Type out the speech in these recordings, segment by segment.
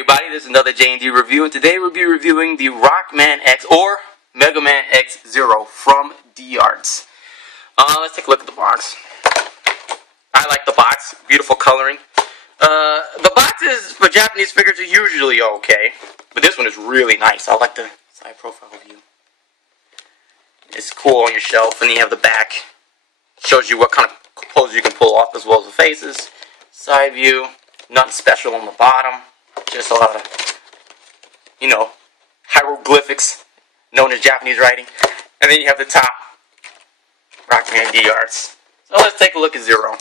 everybody, this is another J&D review, and today we'll be reviewing the Rockman X or Mega Man X Zero from D-Arts. Let's take a look at the box. I like the box, beautiful coloring. The boxes for Japanese figures are usually okay, but this one is really nice. I like the side profile view. It's cool on your shelf, and then you have the back. Shows you what kind of poses you can pull off as well as the faces. Side view, nothing special on the bottom. Just a lot of, hieroglyphics known as Japanese writing. And then you have the top, Rockman D-Arts. So let's take a look at Zero.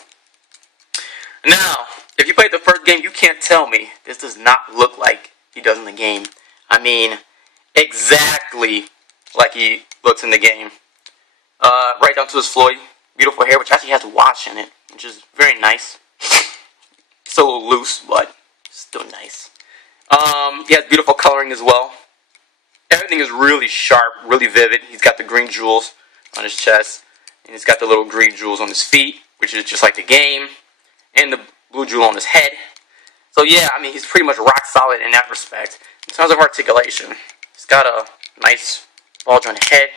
Now, if you played the first game, you can't tell me this does not look like he does in the game. I mean, exactly like he looks in the game. Right down to his floyd, beautiful hair, which actually has wash in it, which is very nice. It's a little loose, but still nice. He has beautiful coloring as well. Everything is really sharp, really vivid. He's got the green jewels on his chest, and he's got the little green jewels on his feet, which is just like the game, and the blue jewel on his head. So yeah, I mean, he's pretty much rock solid in that respect. In terms of articulation, he's got a nice ball jointed head,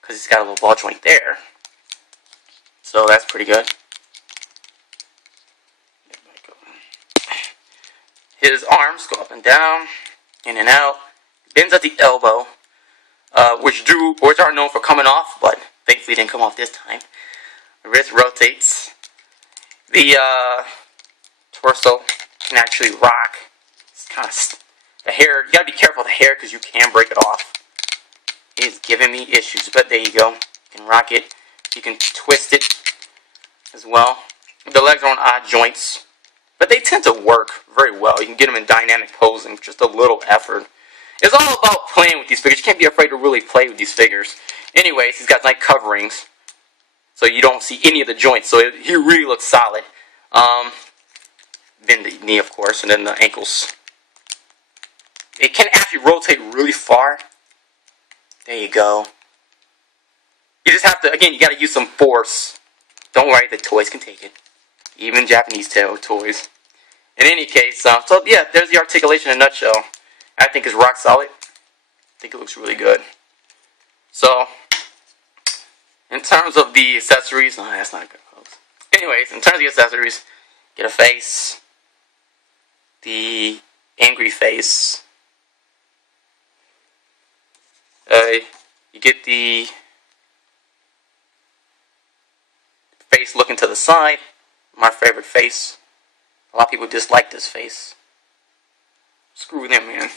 because he's got a little ball joint there. So that's pretty good. His arms go up and down, in and out. Bends at the elbow, which are known for coming off, but thankfully didn't come off this time. The wrist rotates. The torso can actually rock. It's kind of the hair. You gotta be careful of the hair because you can break it off. It's giving me issues, but there you go. You can rock it. You can twist it as well. The legs are on odd joints, but they tend to work very well. You can get them in dynamic posing, just a little effort. It's all about playing with these figures. You can't be afraid to really play with these figures. Anyways, he's got nice coverings, so you don't see any of the joints. So he really looks solid. Then the knee, of course, and then the ankles. It can actually rotate really far. There you go. You just have to, again, you got to use some force. Don't worry, the toys can take it. Even Japanese toys. In any case, so yeah, there's the articulation in a nutshell. I think it's rock solid. I think it looks really good. So, in terms of the accessories, no, that's not good, folks. Anyways, in terms of the accessories, get a face, the angry face. You get the face looking to the side. My favorite face. A lot of people dislike this face. Screw them, man.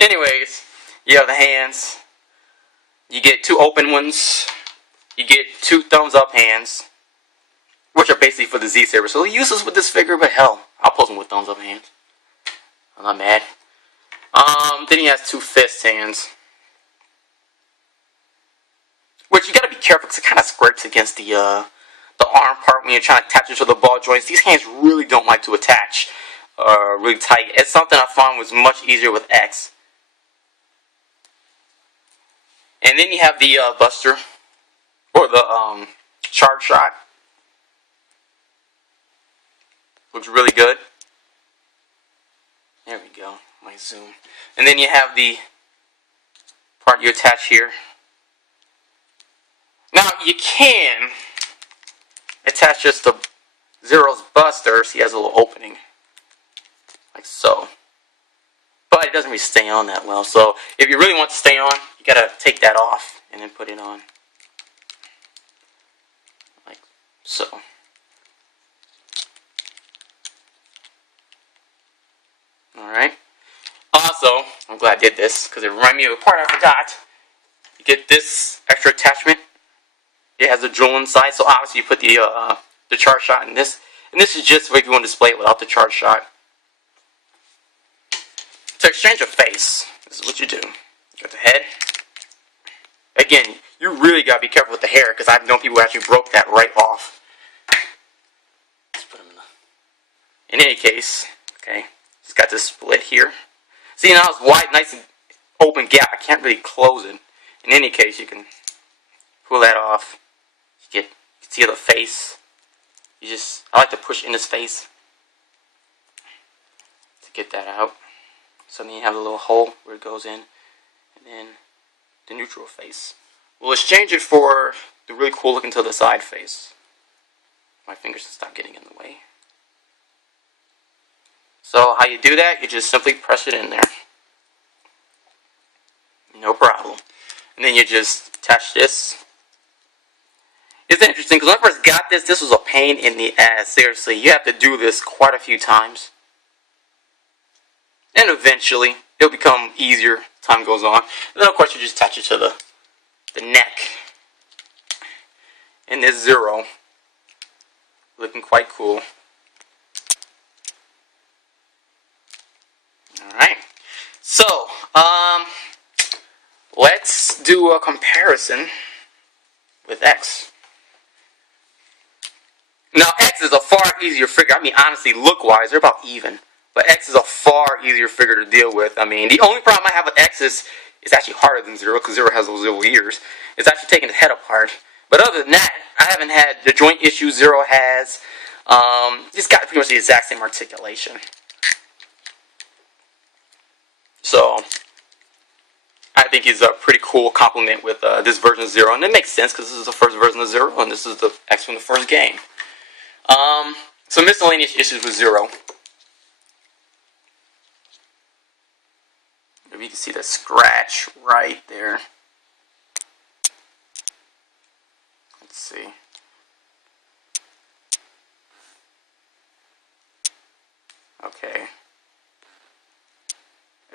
Anyways, you have the hands. You get two open ones. You get two thumbs up hands, which are basically for the Z-Saber. So useless with this figure, but hell, I'll pose them with thumbs up hands. I'm not mad. Then he has two fist hands, which you gotta be careful because it kind of scrapes against the arm part when you're trying to attach it to the ball joints. These hands really don't like to attach really tight. It's something I found was much easier with X. And then you have the Buster, or the Charge Shot. Looks really good. There we go. My zoom. And then you have the part you attach here. Now you can attach just the Zero's Buster, so he has a little opening, like so. But it doesn't really stay on that well. So if you really want to stay on, you gotta take that off and then put it on, like so. All right. Also, I'm glad I did this because it reminded me of a part I forgot. You get this extra attachment. It has a jewel inside, so obviously you put the charge shot in this. And this is just if you want to display it without the charge shot. To exchange a face, this is what you do. You got the head. Again, you really got to be careful with the hair, because I've known people who actually broke that right off. Let's put them in any case, okay, it's got this split here. See, now it's wide, nice and open gap. I can't really close it. In any case, you can pull that off. You can see the face. I like to push in his face to get that out. So then you have a little hole where it goes in, and then the neutral face. We'll exchange it for the really cool looking to the side face. My fingers stop getting in the way. So how you do that, you just simply press it in there. No problem. And then you just attach this. It's interesting because when I first got this was a pain in the ass. Seriously, you have to do this quite a few times. And eventually, it'll become easier as time goes on. And then of course you just attach it to the neck. And this Zero, looking quite cool. Alright, so, let's do a comparison with X. Now, X is a far easier figure. I mean, honestly, look-wise, they're about even. But X is a far easier figure to deal with. I mean, the only problem I have with X is it's actually harder than Zero, because Zero has those little ears. It's actually taking his head apart. But other than that, I haven't had the joint issues Zero has. It's got pretty much the exact same articulation. So, I think he's a pretty cool complement with this version of Zero. And it makes sense, because this is the first version of Zero, and this is the X from the first game. Some miscellaneous issues with Zero. If you can see the scratch right there. Let's see. Okay.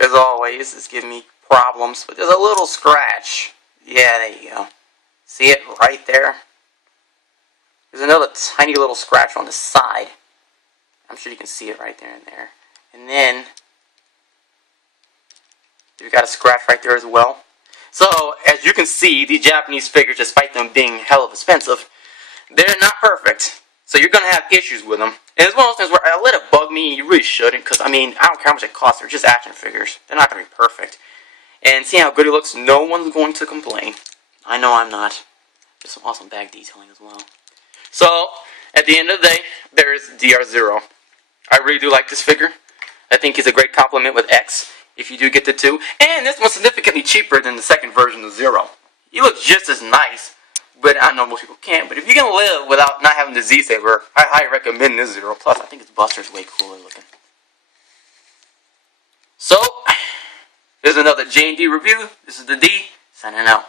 As always, it's giving me problems, but there's a little scratch. Yeah, there you go. See it right there? There's another tiny little scratch on the side. I'm sure you can see it right there and there. And then you've got a scratch right there as well. So, as you can see, the Japanese figures, despite them being hell of expensive, they're not perfect. So you're going to have issues with them. And it's one of those things where I let it bug me, and you really shouldn't, because, I mean, I don't care how much it costs. They're just action figures. They're not going to be perfect. And seeing how good he looks, no one's going to complain. I know I'm not. There's some awesome bag detailing as well. So, at the end of the day, there's DR0. I really do like this figure. I think he's a great complement with X, if you do get the two. And this one's significantly cheaper than the second version of Zero. He looks just as nice, but I know most people can't. But if you can live without not having the Z-Saber, I highly recommend this Zero. Plus, I think his Buster's way cooler looking. So, here's another J&D review. This is the D, signing out.